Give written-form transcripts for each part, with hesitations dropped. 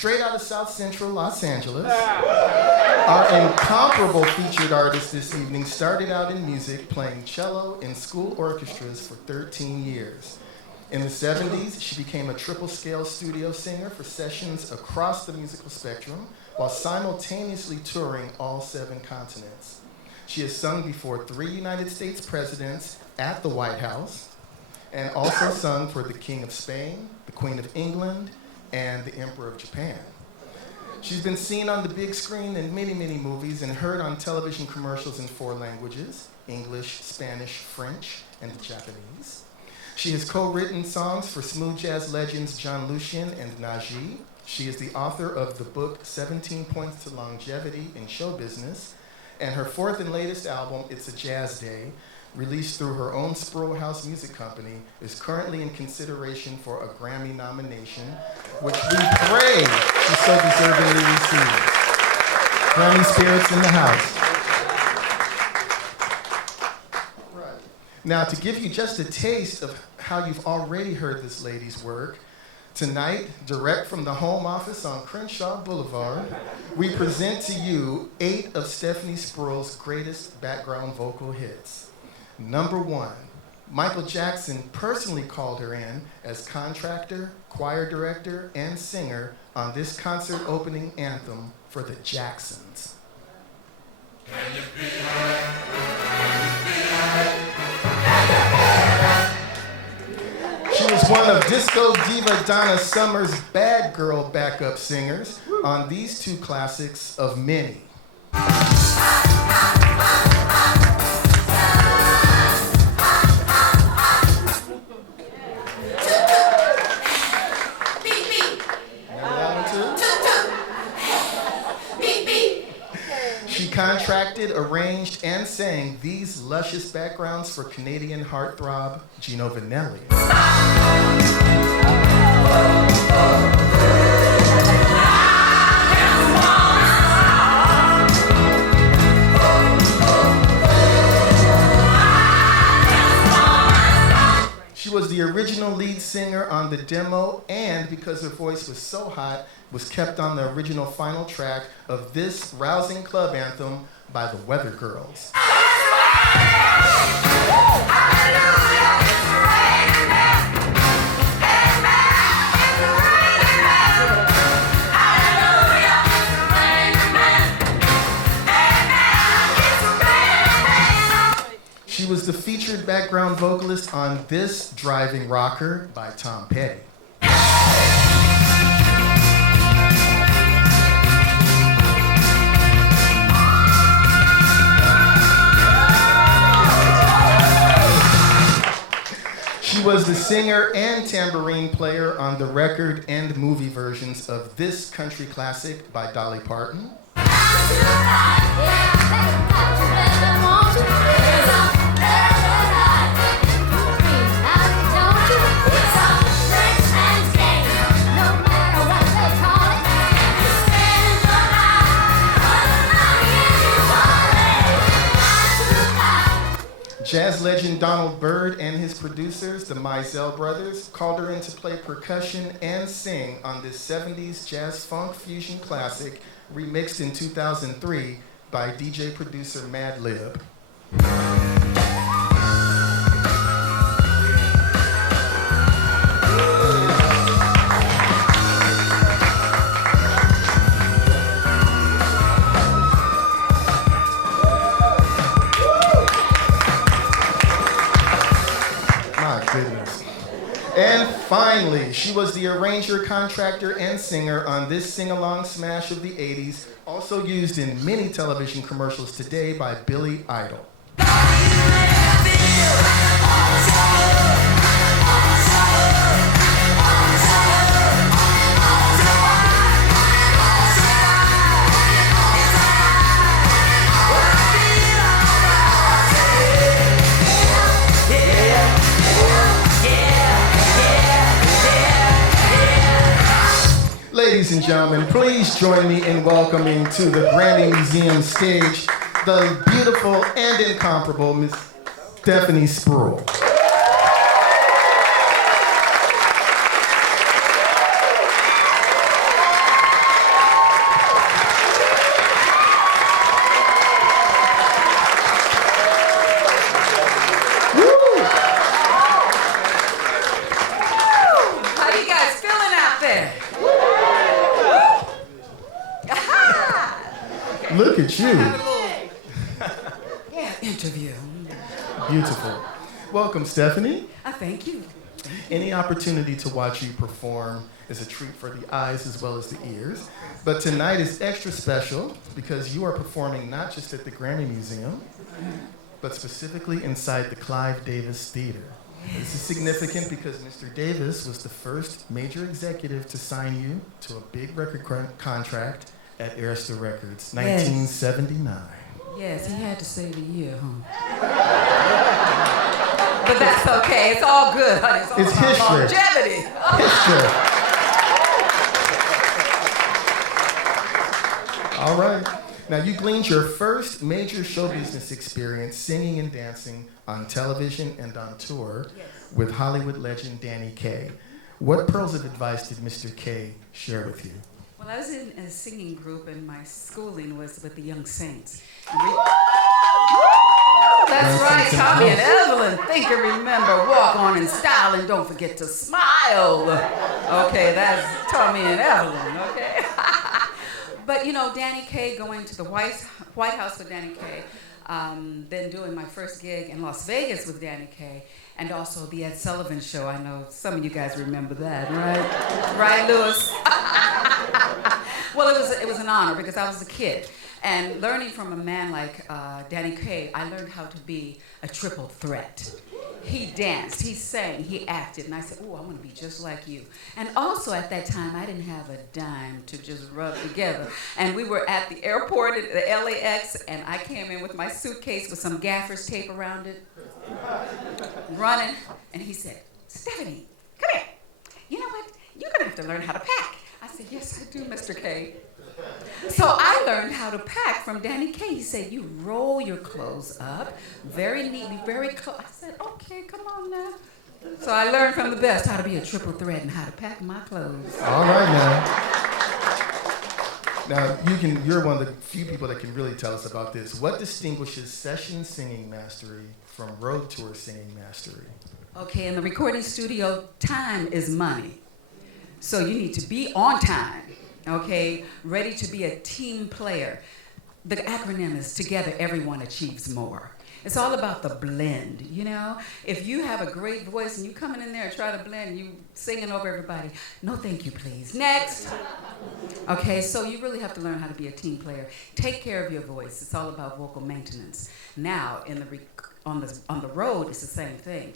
straight out of South Central Los Angeles. Our incomparable featured artist this evening started out in music playing cello in school orchestras for 13 years. In the 70s, she became a triple-scale studio singer for sessions across the musical spectrum while simultaneously touring all 7 continents. She has sung before 3 United States presidents at the White House and also sung for the King of Spain, the Queen of England, and the Emperor of Japan. She's been seen on the big screen in many, many movies and heard on television commercials in 4 languages, English, Spanish, French, and Japanese. She has co-written songs for smooth jazz legends John Lucien and Najee. She is the author of the book 17 Points to Longevity in Show Business, and her 4th and latest album, It's a Jazz Day, released through her own Spruill House music company, is currently in consideration for a Grammy nomination, which we pray she so deservingly receives. Grammy spirits in the house. Right. Now, to give you just a taste of how you've already heard this lady's work, tonight, direct from the home office on Crenshaw Boulevard, we present to you 8 of Stephanie Spruill's greatest background vocal hits. Number 1, Michael Jackson personally called her in as contractor, choir director, and singer on this concert opening anthem for the Jacksons. Can you feel it? She was one of disco diva Donna Summer's bad girl backup singers on these 2 classics of many. She contracted, arranged, and sang these luscious backgrounds for Canadian heartthrob Gino Vanelli. She was the original lead singer on the demo, and because her voice was so hot, was kept on the original final track of this rousing club anthem by the Weather Girls. She was the featured background vocalist on this driving rocker by Tom Petty. She was the singer and tambourine player on the record and movie versions of this country classic by Dolly Parton. Jazz legend Donald Byrd and his producers, the Mizell brothers, called her in to play percussion and sing on this 70s jazz funk fusion classic remixed in 2003 by DJ producer Mad Lib. And finally, she was the arranger, contractor, and singer on this sing-along smash of the 80s, also used in many television commercials today by Billy Idol. Ladies and gentlemen, please join me in welcoming to the Grammy Museum stage the beautiful and incomparable Miss Stephanie Spruill. Look at you. Interview. Beautiful. Welcome, Stephanie. Thank you. Any opportunity to watch you perform is a treat for the eyes as well as the ears. But tonight is extra special because you are performing not just at the Grammy Museum, but specifically inside the Clive Davis Theater. This is significant because Mr. Davis was the first major executive to sign you to a big record contract at Arista Records, 1979. Yes, he had to say the year, huh? But that's okay. It's all good, honey. It's history. Longevity. History. All right. Now, you gleaned your first major show business experience singing and dancing on television and on tour with Hollywood legend Danny Kaye. What pearls of advice did Mr. Kaye share with you? Well, I was in a singing group, and my schooling was with the Young Saints. That's right, Tommy and Evelyn. Think and remember, walk on in style, and don't forget to smile. Okay, that's Tommy and Evelyn, okay? But, you know, Danny Kaye, going to the White House with Danny Kaye, then doing my first gig in Las Vegas with Danny Kaye, and also the Ed Sullivan Show. I know some of you guys remember that, right? Right, Lewis? Well, it was an honor because I was a kid. And learning from a man like Danny Kaye, I learned how to be a triple threat. He danced, he sang, he acted, and I said, oh, I want to be just like you. And also at that time, I didn't have a dime to just rub together. And we were at the airport at the LAX, and I came in with my suitcase with some gaffer's tape around it, running, and he said, Stephanie, come here. You know what? You're going to have to learn how to pack. I said, yes, I do, Mr. Kaye. So I learned how to pack from Danny Kaye. He said, you roll your clothes up very neatly, very close. I said, okay, come on now. So I learned from the best how to be a triple threat and how to pack my clothes. All right now. Now, you're one of the few people that can really tell us about this. What distinguishes session singing mastery from road tour singing mastery? Okay, in the recording studio, time is money. So you need to be on time. Okay, ready to be a team player. The acronym is together everyone achieves more. It's all about the blend, you know? If you have a great voice and you coming in there and try to blend, you singing over everybody, no thank you please, next. Okay, so you really have to learn how to be a team player. Take care of your voice. It's all about vocal maintenance. Now, on the road, it's the same thing.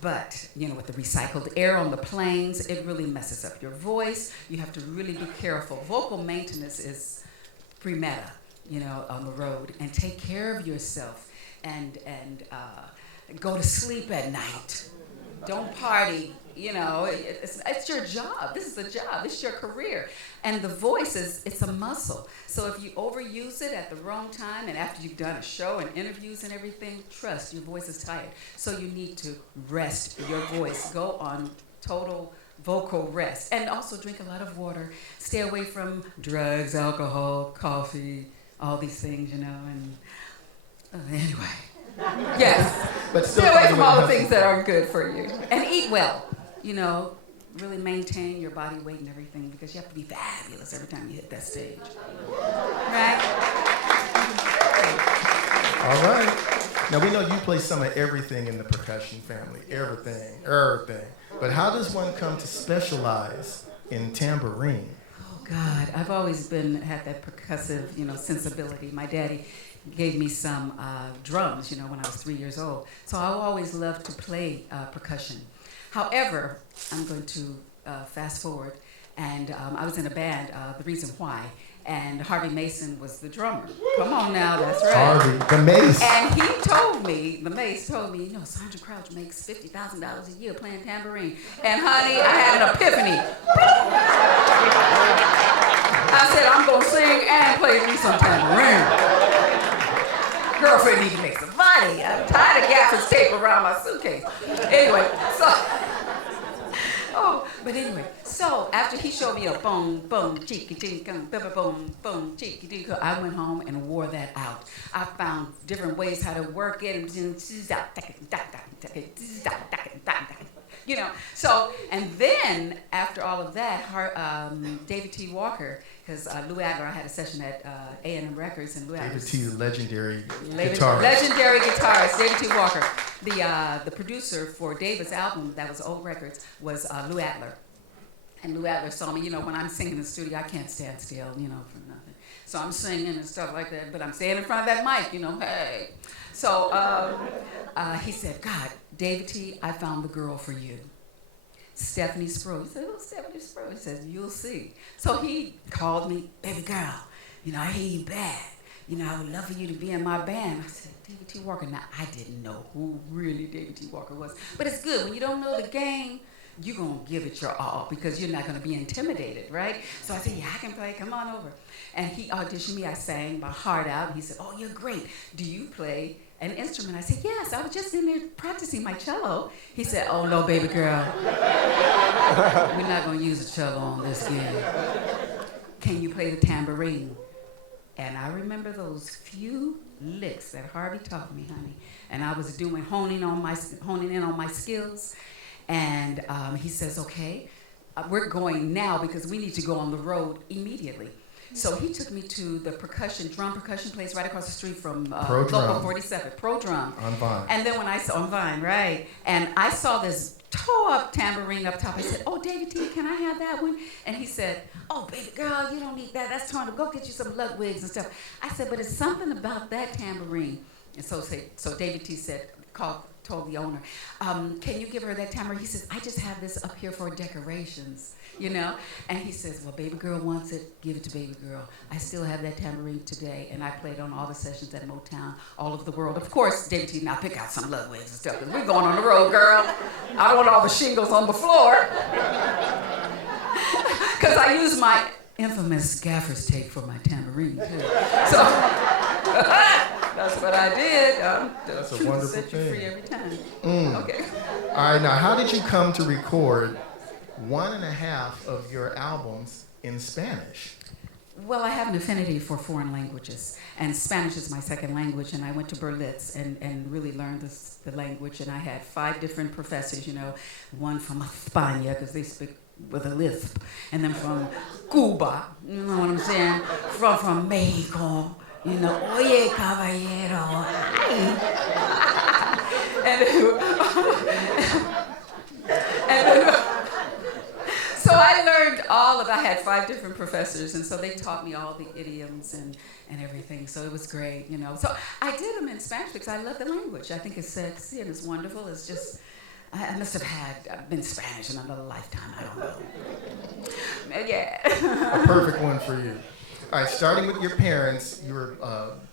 But, you know, with the recycled air on the planes, it really messes up your voice. You have to really be careful. Vocal maintenance is pre-meta, you know, on the road. And take care of yourself and go to sleep at night. Don't party, you know. It's your job. This is a job. This is your career. And the voice it's a muscle. So if you overuse it at the wrong time and after you've done a show and interviews and everything, trust, your voice is tired. So you need to rest your voice. Go on total vocal rest. And also drink a lot of water. Stay away from drugs, alcohol, coffee, all these things, you know. And anyway. Yes. But stay away from all the things that aren't good for you. And eat well, you know. Really maintain your body weight and everything because you have to be fabulous every time you hit that stage. Right? All right. Now, we know you play some of everything in the percussion family. Everything. But how does one come to specialize in tambourine? Oh, God. I've always had that percussive, you know, sensibility. My daddy gave me some drums, you know, when I was 3 years old. So I always loved to play percussion. However, I'm going to fast forward, and I was in a band, The Reason Why, and Harvey Mason was the drummer. Come on now, that's right. Harvey, the Mace. And he told me, the Mace told me, you know, Sandra Crouch makes $50,000 a year playing tambourine. And honey, I had an epiphany. I said, I'm going to sing and play me some tambourine. Girlfriend need to make some money. I'm tired of gaffer's tape around my suitcase. Anyway, so after he showed me a boom, boom, cheeky, cheeky, boom, boom, cheeky, cheeky, I went home and wore that out. I found different ways how to work it. So, and then after all of that, David T. Walker, because Lou Adler, I had a session at A&M Records, and Lou Adler. David T., the legendary guitarist. Legendary guitarist, David T. Walker. The producer for David's album, that was Old Records, was Lou Adler. And Lou Adler saw me, when I'm singing in the studio, I can't stand still, for nothing. So I'm singing and stuff like that, but I'm standing in front of that mic, hey. So he said, God, David T., I found the girl for you. Stephanie Spruill. He said, who's Stephanie Spruill? He said, you'll see. So he called me, baby girl, I hear you bad. I would love for you to be in my band. I said, David T. Walker. Now, I didn't know who really David T. Walker was. But it's good. When you don't know the game, you're going to give it your all because you're not going to be intimidated, right? So I said, yeah, I can play. Come on over. And he auditioned me. I sang my heart out. And he said, oh, you're great. Do you play an instrument? I said, yes. I was just in there practicing my cello. He said, oh, no, baby girl. We're not going to use a cello on this gig. Can you play the tambourine? And I remember those few licks that Harvey taught me, honey. And I was honing in on my skills. And he says, okay, we're going now because we need to go on the road immediately. So he took me to the drum percussion place right across the street from Local 47, Pro Drum. On Vine. And then when I saw, on Vine, right, and I saw this toe-up tambourine up top, I said, oh, David T., can I have that one? And he said, oh, baby girl, you don't need that. That's torn up. Go get you some Ludwigs and stuff. I said, but it's something about that tambourine. And so David T. said, told the owner, can you give her that tambourine? He says, I just have this up here for decorations, And he says, well, baby girl wants it, give it to baby girl. I still have that tambourine today, and I played on all the sessions at Motown, all over the world. Of course, David T. now pick out some Ludwigs and stuff, because we're going on the road, girl. I don't want all the shingles on the floor. Because I use my infamous gaffer's tape for my tambourine, too. So that's what I did. That's a wonderful set you thing. free every time. Okay. All right, now how did you come to record 1.5 of your albums in Spanish? Well, I have an affinity for foreign languages, and Spanish is my second language, and I went to Berlitz and really learned the language, and I had 5 different professors, one from España, because they speak with a lisp, and then from Cuba, you know what I'm saying, from Mexico, oye, caballero, so I learned I had 5 different professors, and so they taught me all the idioms and everything, so it was great, So I did them in Spanish because I love the language. I think it's sexy and it's wonderful. It's just, I must have been Spanish in another lifetime, I don't know. Yeah. A perfect one for you. All right, starting with your parents, you were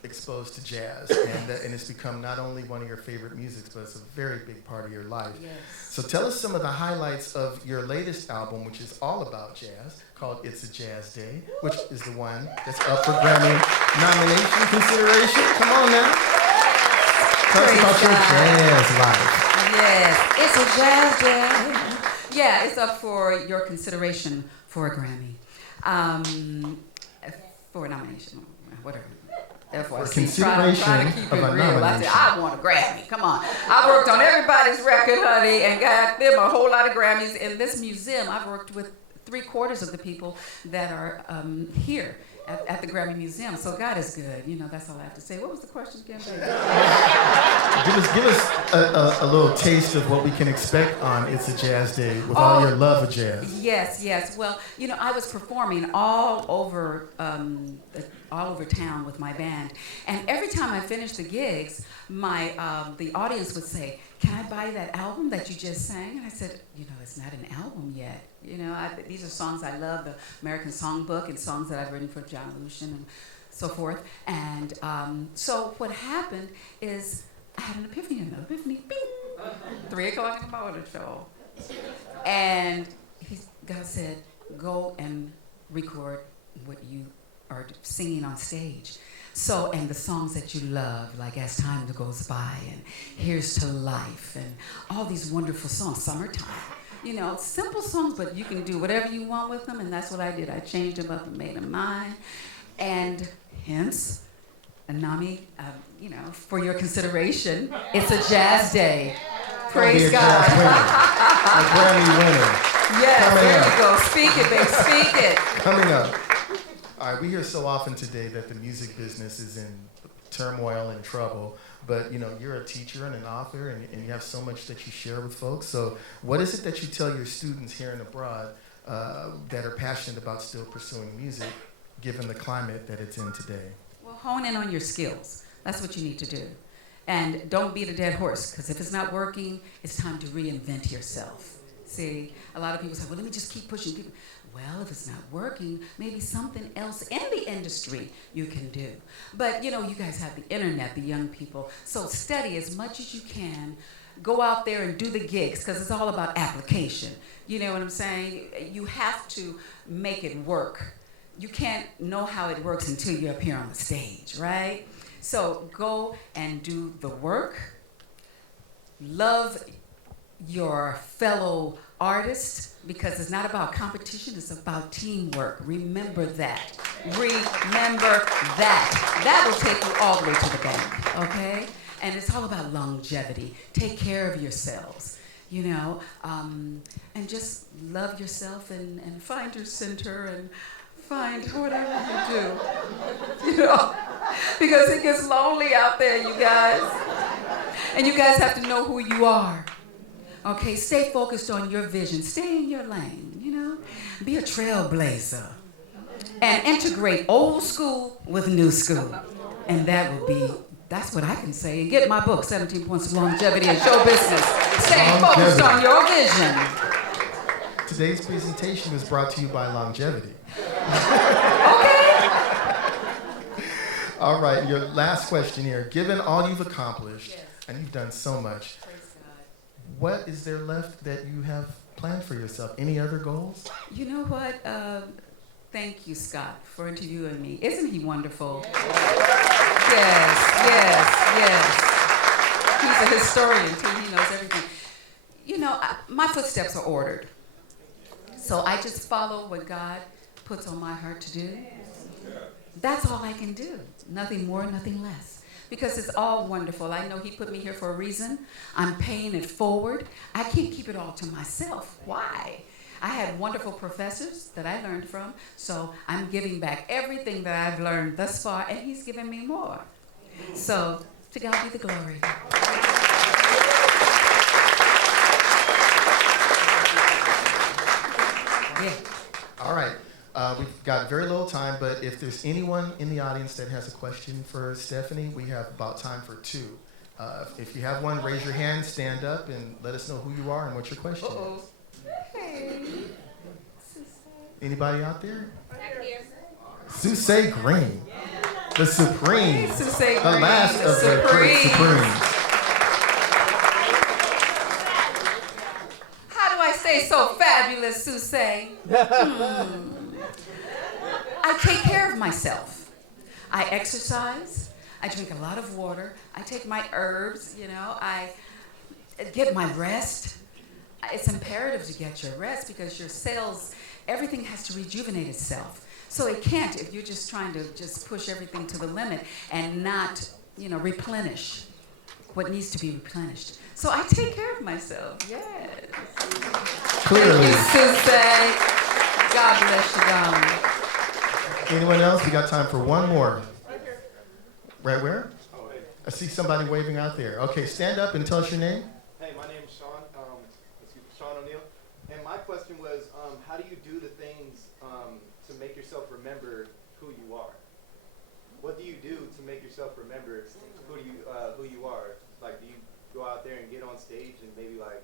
exposed to jazz, and it's become not only one of your favorite musics, but it's a very big part of your life. Yes. So tell us some of the highlights of your latest album, which is all about jazz, called It's a Jazz Day, which is the one that's up for Grammy nomination consideration. Come on now. Tell us about your jazz life. Yes, it's a jazz day. Yeah, it's up for your consideration for a Grammy. For a nomination, whatever. Therefore, for consideration of a nomination. I said, I want a Grammy. Come on. I worked on everybody's record, honey, and got them a whole lot of Grammys. In this museum, I've worked with 3/4 of the people that are here at the Grammy Museum. So God is good. That's all I have to say. What was the question again, baby? Give us a little taste of what we can expect on It's a Jazz Day with all your love of jazz. Yes. Well, I was performing all over town with my band, and every time I finished the gigs, the audience would say, "Can I buy that album that you just sang?" And I said, "It's not an album yet. These are songs I love, the American Songbook, and songs that I've written for John Lucien and so forth." And so what happened is I had an epiphany, bing, 3 o'clock in the morning show. And God said, go and record what you are singing on stage. So, and the songs that you love, like As Time Goes By, and Here's to Life, and all these wonderful songs, Summertime. Simple songs, but you can do whatever you want with them, and that's what I did. I changed them up and made them mine. And hence, Anami, for your consideration, it's a jazz day Be Praise a God. jazz winner, a Grammy winner. Yes, Coming there up. you go. Speak it, babe. Speak it. Coming up. All right, we hear so often today that the music business is in turmoil and trouble, but you know, you're a teacher and an author, and you have so much that you share with folks. So what is it that you tell your students here and abroad that are passionate about still pursuing music, given the climate that it's in today? Well, hone in on your skills. That's what you need to do. And don't beat a dead horse, because if it's not working, it's time to reinvent yourself. See, a lot of people say, well, let me just keep pushing people. Well, if it's not working, maybe something else in the industry you can do. But, you know, you guys have the internet, the young people, so study as much as you can. Go out there and do the gigs, because it's all about application. You know what I'm saying? You have to make it work. You can't know how it works until you appear on the stage, right? So go and do the work. Love your fellow artists, because it's not about competition, it's about teamwork. Remember that. Remember that. That will take you all the way to the bank, okay? And it's all about longevity. Take care of yourselves, you know, and just love yourself and find your center and find whatever you do, you know, because it gets lonely out there, you guys. And you guys have to know who you are. Okay, stay focused on your vision. Stay in your lane, you know. Be a trailblazer. And integrate old school with new school. And that's what I can say. And get my book, 17 Points of Longevity in Show Business. Stay focused on your vision. Today's presentation is brought to you by Longevity. Okay. All right, your last question here. Given all you've accomplished, and you've done so much, what is there left that you have planned for yourself? Any other goals? You know what? Thank you, Scott, for interviewing me. Isn't he wonderful? Yes. He's a historian, too. He knows everything. You know, my footsteps are ordered. So I just follow what God puts on my heart to do. That's all I can do. Nothing more, nothing less. Because it's all wonderful. I know he put me here for a reason. I'm paying it forward. I can't keep it all to myself. Why? I had wonderful professors that I learned from, so I'm giving back everything that I've learned thus far, and he's giving me more. So, to God be the glory. Yeah. All right. We've got very little time, but if there's anyone in the audience that has a question for Stephanie, we have about time for two. If you have one, raise your hand, stand up, and let us know who you are and what your question is. Hey. Anybody out there? Susse Green, the Supreme, Susse the Green, last the of the great Supremes. How do I stay so fabulous, Susse? I take care of myself. I exercise. I drink a lot of water. I take my herbs, you know. I get my rest. It's imperative to get your rest because your cells, everything has to rejuvenate itself. So it can't if you're just trying to just push everything to the limit and not, you know, replenish what needs to be replenished. So I take care of myself, yes. Clearly. Thank you, Susse. God bless you, darling. Anyone else? We got time for one more. Right where? I see somebody waving out there. Okay, stand up and tell us your name. Hey, my name is Sean. Sean O'Neill. And my question was, how do you do the things to make yourself remember who you are? What do you do to make yourself remember who you are? Like, do you go out there and get on stage and maybe like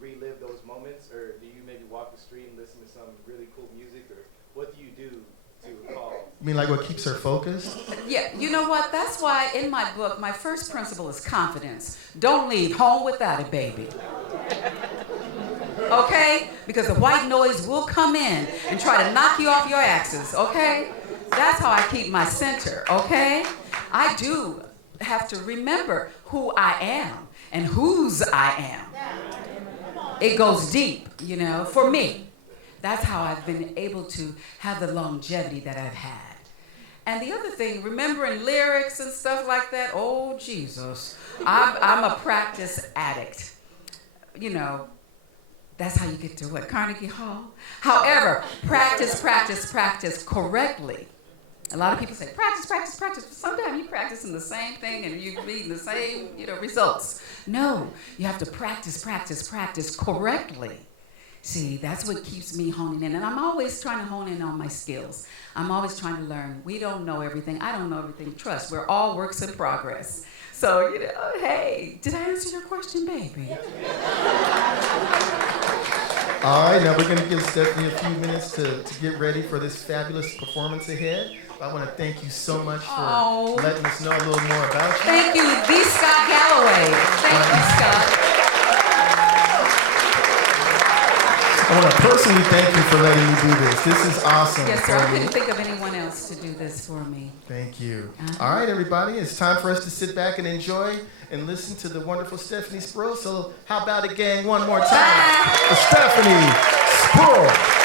relive those moments, or do you maybe walk the street and listen to some really cool music, or what do you do to recall? You mean like what keeps her focused? Yeah, you know what? That's why in my book, my first principle is confidence. Don't leave home without it, baby. Okay? Because the white noise will come in and try to knock you off your axis, okay? That's how I keep my center, okay? I do have to remember who I am and whose I am. It goes deep, you know, for me. That's how I've been able to have the longevity that I've had. And the other thing, remembering lyrics and stuff like that, oh, Jesus. I'm a practice addict. You know, that's how you get to what? Carnegie Hall? However, practice correctly. A lot of people say, practice. But sometimes you practice in the same thing and you're reading the same, results. No, you have to practice correctly. See, that's what keeps me honing in. And I'm always trying to hone in on my skills. I'm always trying to learn. We don't know everything. I don't know everything. Trust, we're all works in progress. So, hey, did I answer your question, baby? All right, now we're going to give Stephanie a few minutes to get ready for this fabulous performance ahead. I want to thank you so much for letting us know a little more about you. Thank you, the Scott Galloway. Thank you, Scott. I want to personally thank you for letting me do this. This is awesome. Yes, sir. I couldn't think of anyone else to do this for me. Thank you. All right, everybody. It's time for us to sit back and enjoy and listen to the wonderful Stephanie Spruill. So how about it, gang, one more time? For Stephanie Spruill.